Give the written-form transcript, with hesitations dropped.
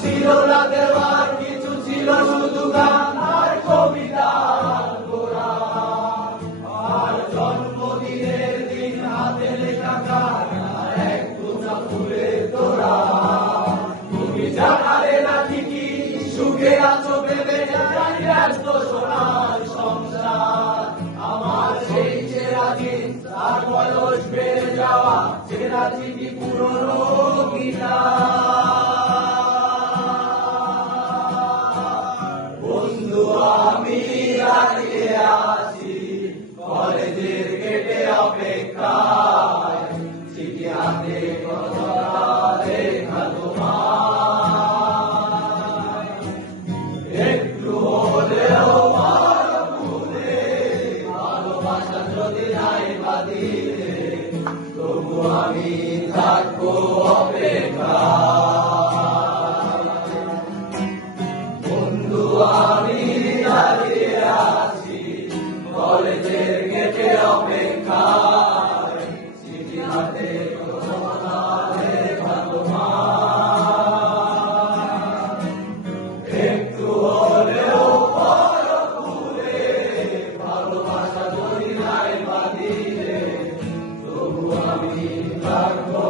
ছিল না দেওয়ার কিছু, ছিল শুধু গান আর কবিতা। আর জন্মদিনের দিন হাতে লেখা গান আর এক টুকরা ফুলের তোড়া। তুমি জানালে না ঠিকই সুখে আছো ভেবে, জানি ব্যস্ত সোনার সংসার। আমার সেই চেরা দিন তার বয়স বেড়ে যাওয়া, চেরা চিঠি পুরনো গীতা। বন্ধু আমি দাঁড়িয়ে আছি কলেজের গেটে অপেক্ষায়, চিঠি হাতে কথা লেখা তোমায়। একটু হলেও ভুলে ভালোবাসা যদি নাই বাদিলে, তবু আমি থাকবো অপেক্ষায়। বন্ধু আমি দাঁড়িয়ে আছি কলেজের গেটে অপেক্ষায়, চিঠি হাতে কথা লেখা তোমায়। একটু হলেও ভুলে ভালোবাসা যদি নাই বাদিলে, তবু আমি থাকবো